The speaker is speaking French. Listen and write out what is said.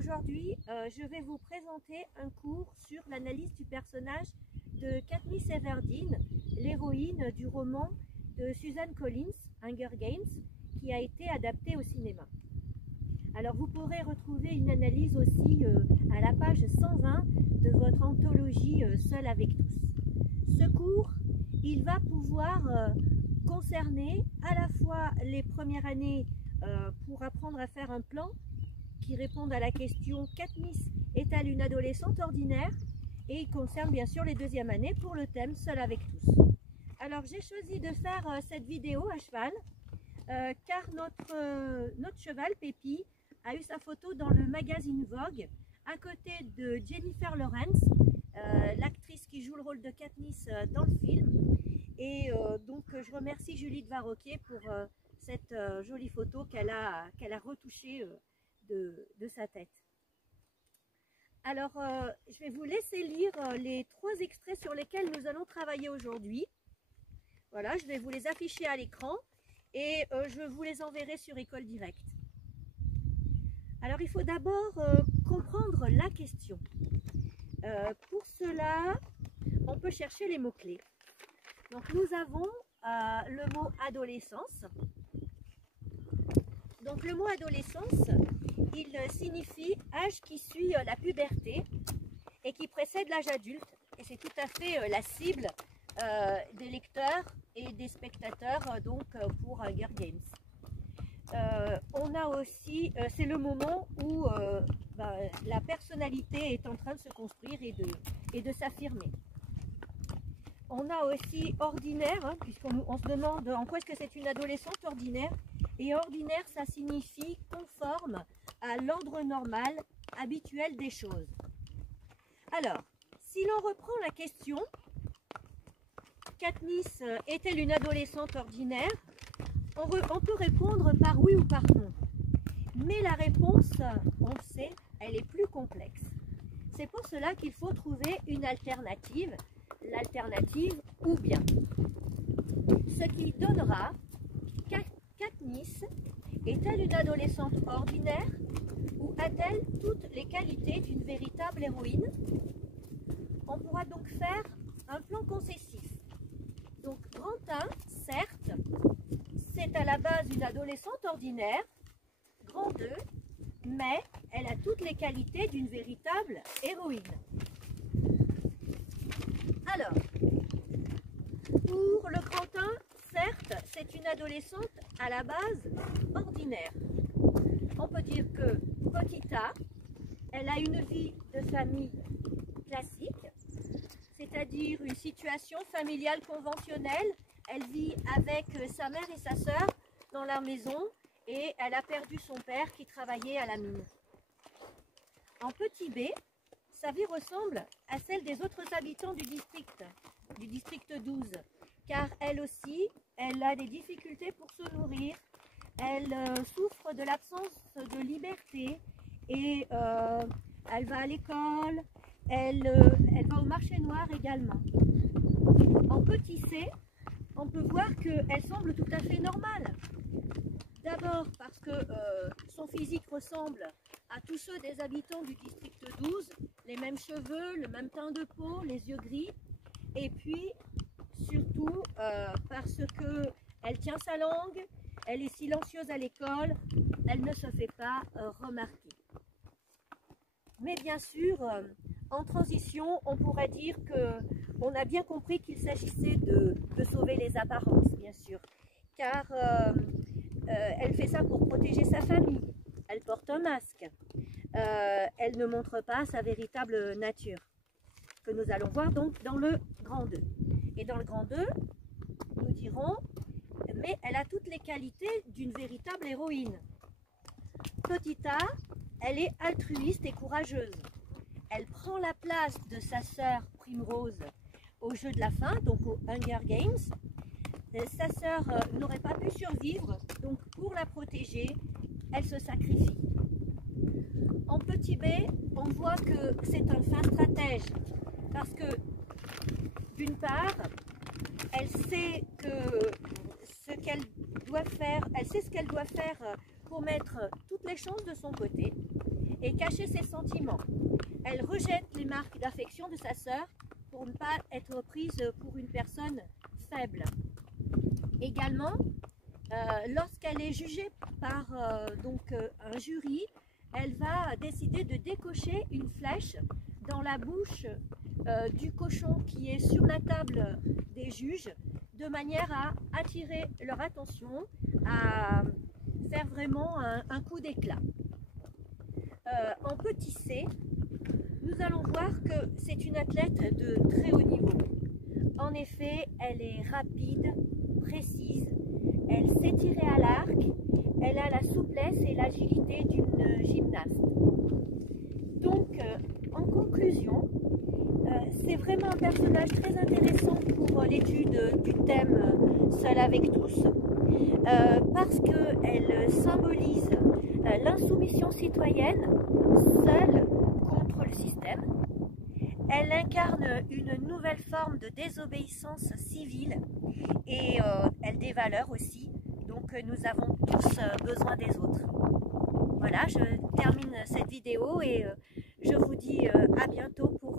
aujourd'hui, je vais vous présenter un cours sur l'analyse du personnage de Katniss Everdeen, l'héroïne du roman de Suzanne Collins, Hunger Games, qui a été adapté au cinéma. Alors vous pourrez retrouver une analyse aussi à la page 120 de votre anthologie Seul avec tous. Ce cours, il va pouvoir concerner à la fois les premières années pour apprendre à faire un plan qui réponde à la question « Katniss est-elle une adolescente ordinaire ?» et il concerne bien sûr les deuxièmes années pour le thème « Seul avec tous ». Alors j'ai choisi de faire cette vidéo à cheval car notre cheval Pépi a eu sa photo dans le magazine Vogue à côté de Jennifer Lawrence, l'actrice qui joue le rôle de Katniss dans le film. Et donc je remercie Julie de Varroquier pour cette jolie photo qu'elle a retouchée de sa tête. Alors je vais vous laisser lire les 3 extraits sur lesquels nous allons travailler aujourd'hui. Voilà, je vais vous les afficher à l'écran et je vous les enverrai sur École Directe. Alors il faut d'abord comprendre la question. Pour cela, on peut chercher les mots-clés. Donc nous avons le mot adolescence. Donc le mot adolescence, il signifie âge qui suit la puberté et qui précède l'âge adulte. Et c'est tout à fait la cible des lecteurs et des spectateurs donc pour Hunger Games. On a aussi, c'est le moment où la personnalité est en train de se construire et de s'affirmer. On a aussi ordinaire, hein, puisqu'on se demande en quoi est-ce que c'est une adolescente ordinaire. Et ordinaire, ça signifie conforme à l'ordre normal, habituel des choses. Alors, si l'on reprend la question, Katniss est-elle une adolescente ordinaire? On peut répondre par oui ou par non. Mais la réponse, on le sait, elle est plus complexe. C'est pour cela qu'il faut trouver une alternative. L'alternative ou bien. Ce qui donnera Katniss est-elle une adolescente ordinaire ou a-t-elle toutes les qualités d'une véritable héroïne? On pourra donc faire un plan concessif. Donc grand 1, certes, c'est à la base une adolescente ordinaire. Grand 2, mais elle a toutes les qualités d'une véritable héroïne. Alors, pour le grand 1, certes, c'est une adolescente à la base ordinaire. On peut dire que petite A, elle a une vie de famille classique, c'est-à-dire une situation familiale conventionnelle. Elle vit avec sa mère et sa sœur dans leur maison et elle a perdu son père qui travaillait à la mine. En petit B, sa vie ressemble à celle des autres habitants du district 12, car elle aussi, elle a des difficultés pour se nourrir, elle souffre de l'absence de liberté et elle va à l'école, elle va au marché noir également. En petit C, on peut voir qu'elle semble tout à fait normale. D'abord parce que son physique ressemble à tous ceux des habitants du district 12, les mêmes cheveux, le même teint de peau, les yeux gris, et puis surtout parce qu'elle tient sa langue, elle est silencieuse à l'école, elle ne se fait pas remarquer. Mais bien sûr, en transition, on pourrait dire qu'on a bien compris qu'il s'agissait de sauver les apparences, bien sûr, car elle fait ça pour protéger sa famille, elle porte un masque, elle ne montre pas sa véritable nature, que nous allons voir donc dans le grand 2. Et dans le grand 2, nous dirons, mais elle a toutes les qualités d'une véritable héroïne. Petite A, elle est altruiste et courageuse. Elle prend la place de sa sœur Primrose au jeu de la faim, donc au Hunger Games. Sa sœur n'aurait pas pu survivre, donc pour la protéger, elle se sacrifie. En petit B, on voit que c'est un fin stratège, parce que d'une part, elle sait ce qu'elle doit faire pour mettre toutes les chances de son côté, et cacher ses sentiments. Elle rejette les marques d'affection de sa sœur pour ne pas être prise pour une personne faible. Également, lorsqu'elle est jugée par un jury, elle va décider de décocher une flèche dans la bouche du cochon qui est sur la table des juges, de manière à attirer leur attention, à faire vraiment un coup d'éclat. En petit c, nous allons voir que c'est une athlète de très haut niveau. En effet, elle est rapide, précise, elle sait tirer à l'arc, elle a la souplesse et l'agilité d'une gymnaste. Donc, en conclusion, c'est vraiment un personnage très intéressant pour l'étude du thème Seule avec tous, parce qu'elle symbolise l'insoumission citoyenne, seule contre le système. Elle incarne une nouvelle forme de désobéissance civile et elle des valeurs aussi. Donc nous avons tous besoin des autres. Voilà, je termine cette vidéo et je vous dis à bientôt pour